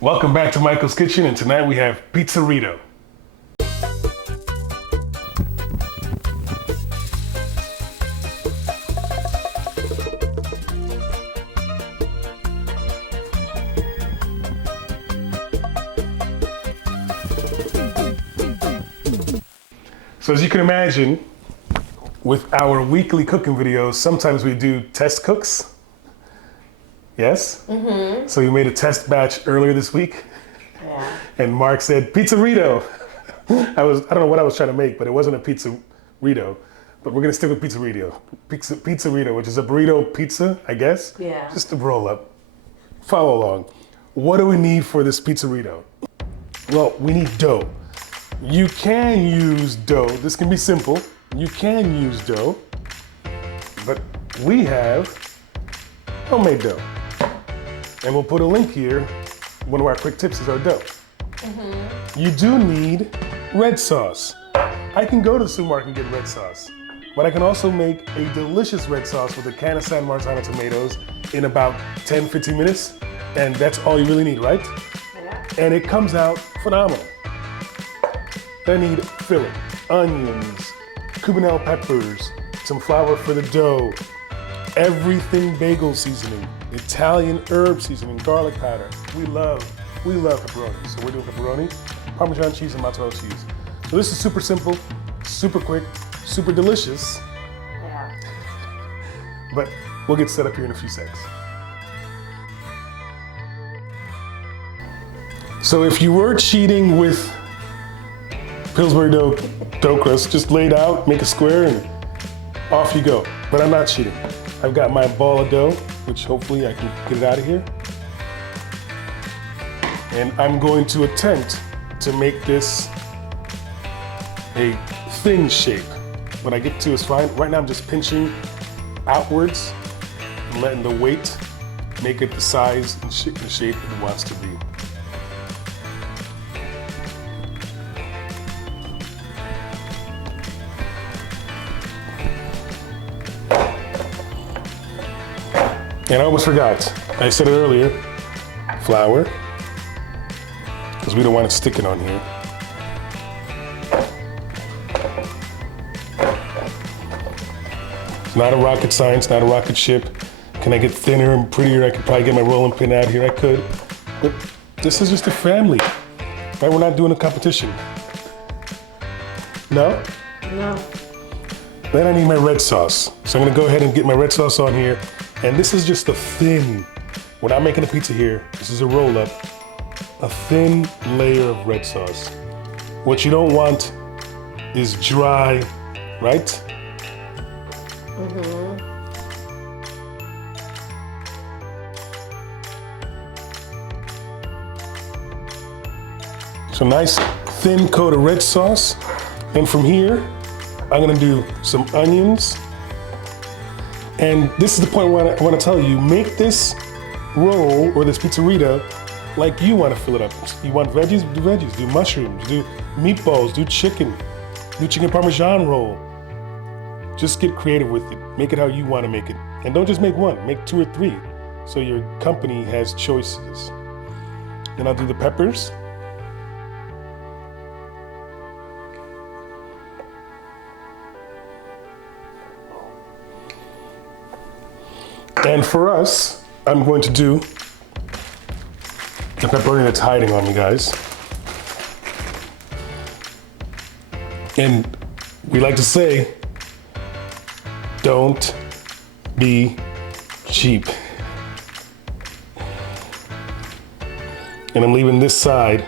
Welcome back to Michael's Kitchen, and tonight we have Pizzarito. So as you can imagine, with our weekly cooking videos, sometimes we do test cooks. Yes? Mm-hmm. So we made a test batch earlier this week. Yeah. And Mark said, Pizzarito. I don't know what I was trying to make, but it wasn't a Pizzarito. But we're gonna stick with Pizzarito. Pizzarito, which is a burrito pizza, I guess. Yeah. Just a roll up. Follow along. What do we need for this Pizzarito? Well, we need dough. You can use dough. This can be simple. You can use dough, but we have homemade dough. And we'll put a link here. One of our quick tips is our dough. Mm-hmm. You do need red sauce. I can go to the supermarket and get red sauce, but I can also make a delicious red sauce with a can of San Marzano tomatoes in about 10-15 minutes, and that's all you really need, right? Yeah. And it comes out phenomenal. I need filling, onions, Cubanelle peppers, some flour for the dough, everything bagel seasoning, Italian herb seasoning, garlic powder. We love pepperoni. So we're doing pepperoni, Parmesan cheese, and mozzarella cheese. So this is super simple, super quick, super delicious. Yeah. But we'll get set up here in a few seconds. So if you were cheating with Pillsbury dough crust, just lay it out, make a square, and off you go. But I'm not cheating. I've got my ball of dough, which hopefully I can get it out of here. And I'm going to attempt to make this a thin shape. When I get to is fine. Right now I'm just pinching outwards and letting the weight make it the size and the shape it wants to be. And I almost forgot, I said it earlier, flour, because we don't want it sticking on here. It's not a rocket science, not a rocket ship. Can I get thinner and prettier? I could probably get my rolling pin out here, I could. But this is just a family, right? We're not doing a competition. No? No. Then I need my red sauce. So I'm gonna go ahead and get my red sauce on here. And this is just a thin, we're not making a pizza here, this is a roll up, a thin layer of red sauce. What you don't want is dry, right? Mm-hmm. So nice thin coat of red sauce. And from here, I'm gonna do some onions. And this is the point where I want to tell you, make this roll or this pizzarito like you want to fill it up. You want veggies, do veggies, do mushrooms, do meatballs, do chicken Parmesan roll. Just get creative with it. Make it how you want to make it. And don't just make one, make 2 or 3. So your company has choices. Then I'll do the peppers. And for us, I'm going to do the pepperoni that's hiding on me, guys. And we like to say, don't be cheap. And I'm leaving this side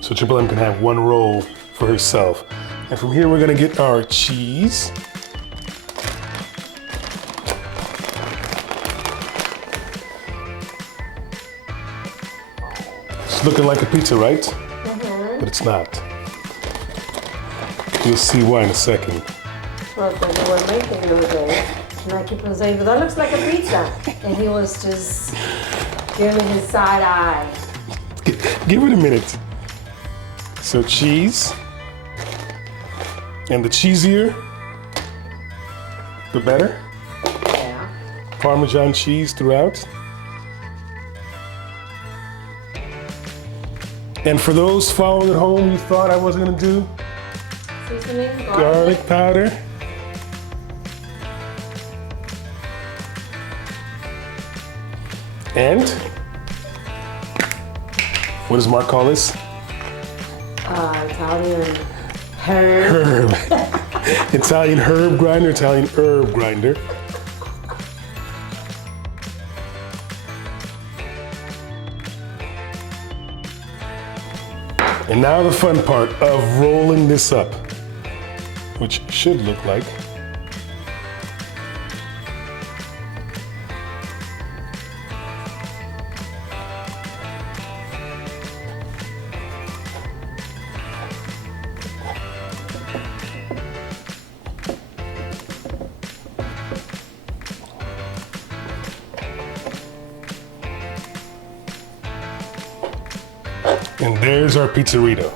so Triple M can have one roll for herself. And from here, we're gonna get our cheese. Looking like a pizza, right? Mm-hmm. But it's not. You'll see why in a second. Well, they were making it the other day, and I kept on saying, but that looks like a pizza. And he was just giving me his side eye. Give it a minute. So cheese, and the cheesier, the better. Yeah. Parmesan cheese throughout. And for those following at home, you thought I wasn't gonna do Seasoning, garlic powder. And what does Mark call this? Italian herb. Italian herb grinder, Italian herb grinder. And now the fun part of rolling this up, which should look like and there's our Pizzarito.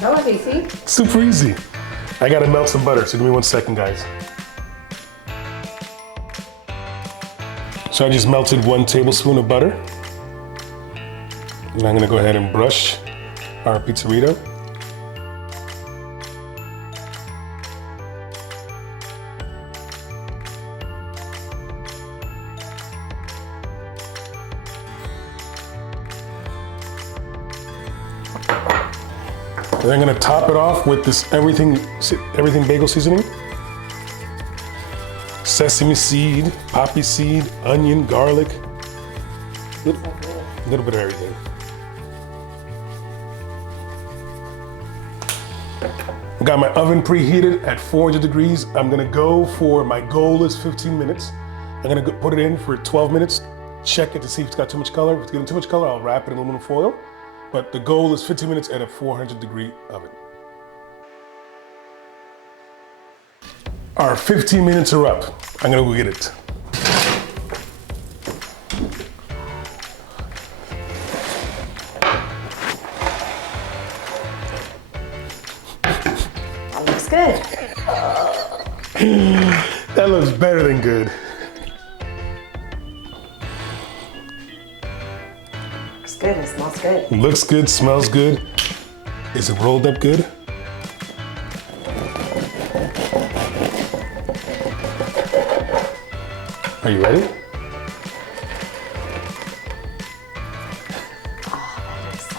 That was easy. Super easy. I gotta melt some butter, so give me 1 second, guys. So I just melted 1 tablespoon of butter. And I'm gonna go ahead and brush our Pizzarito. And I'm gonna top it off with this everything bagel seasoning. Sesame seed, poppy seed, onion, garlic, a little bit of everything. I got my oven preheated at 400 degrees. I'm gonna go for, my goal is 15 minutes. I'm gonna put it in for 12 minutes, check it to see if it's got too much color. If it's getting too much color, I'll wrap it in aluminum foil. But the goal is 15 minutes at a 400 degree oven. Our 15 minutes are up. I'm gonna go get it. That looks good. That looks better than good. Looks good, it smells good. Looks good, smells good. Is it rolled up good? Are you ready? Oh, that looks so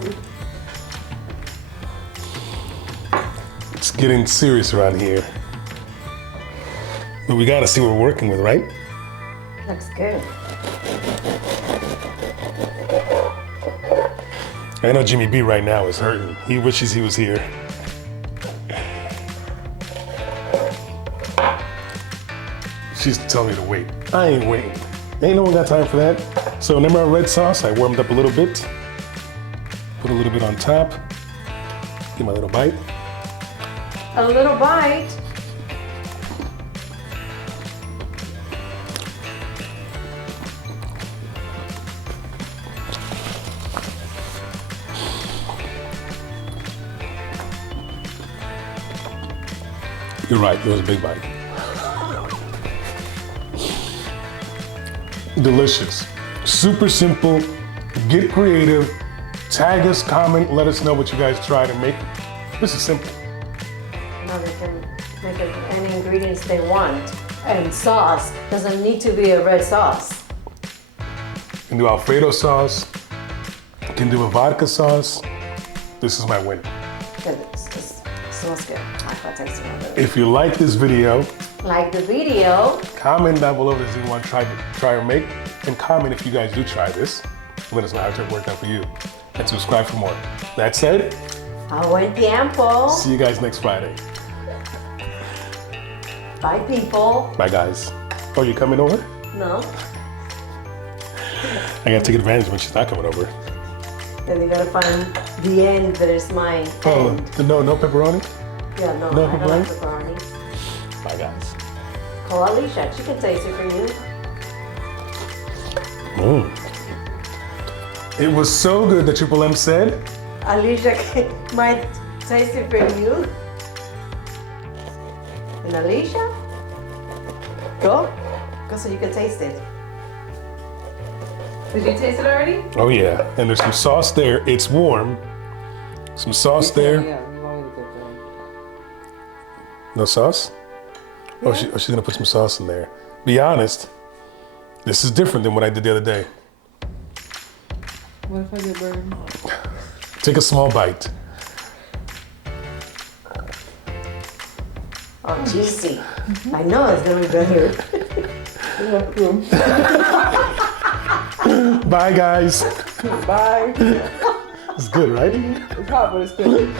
good. It's getting serious around here. But we gotta see what we're working with, right? Looks good. I know Jimmy B right now is hurting. He wishes he was here. She's telling me to wait. I ain't waiting. Ain't no one got time for that. So remember our red sauce? I warmed up a little bit. Put a little bit on top. Give my little bite. A little bite. You're right, it was a big bite. Delicious. Super simple. Get creative. Tag us, comment, let us know what you guys try to make. This is simple. Now they can make any ingredients they want. And sauce doesn't need to be a red sauce. You can do Alfredo sauce. You can do a vodka sauce. This is my winner. Good, it smells good. I thought it tasted good. If you like this video, Like the video. comment down below if you want to try or make, and comment if you guys do try this. Let us know how it worked out for you, and subscribe for more. That said, A buen tiempo. see you guys next Friday. Bye, people. Bye, guys. Oh, you coming over? No? I gotta take advantage when she's not coming over. Then you gotta find the end that is my Oh, end. no pepperoni? Yeah, no, no I don't like pepperoni? pepperoni. Bye, guys. Call Alicia. She can taste it for you. It was so good that Triple M said, Alicia might taste it for you. And Alicia? Go. Go so you can taste it. Did you taste it already? Oh yeah, and there's some sauce there. It's warm. Some sauce there. Yeah, you've already did that. No sauce? Oh, she's gonna put some sauce in there. Be honest, this is different than what I did the other day. What if I get burned? Take a small bite. Oh, juicy. I know it's gonna be better. Bye, guys. Bye. It's good, right? It's hot, but it's good.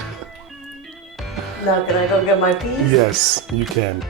Now can I go get my piece? Yes, you can.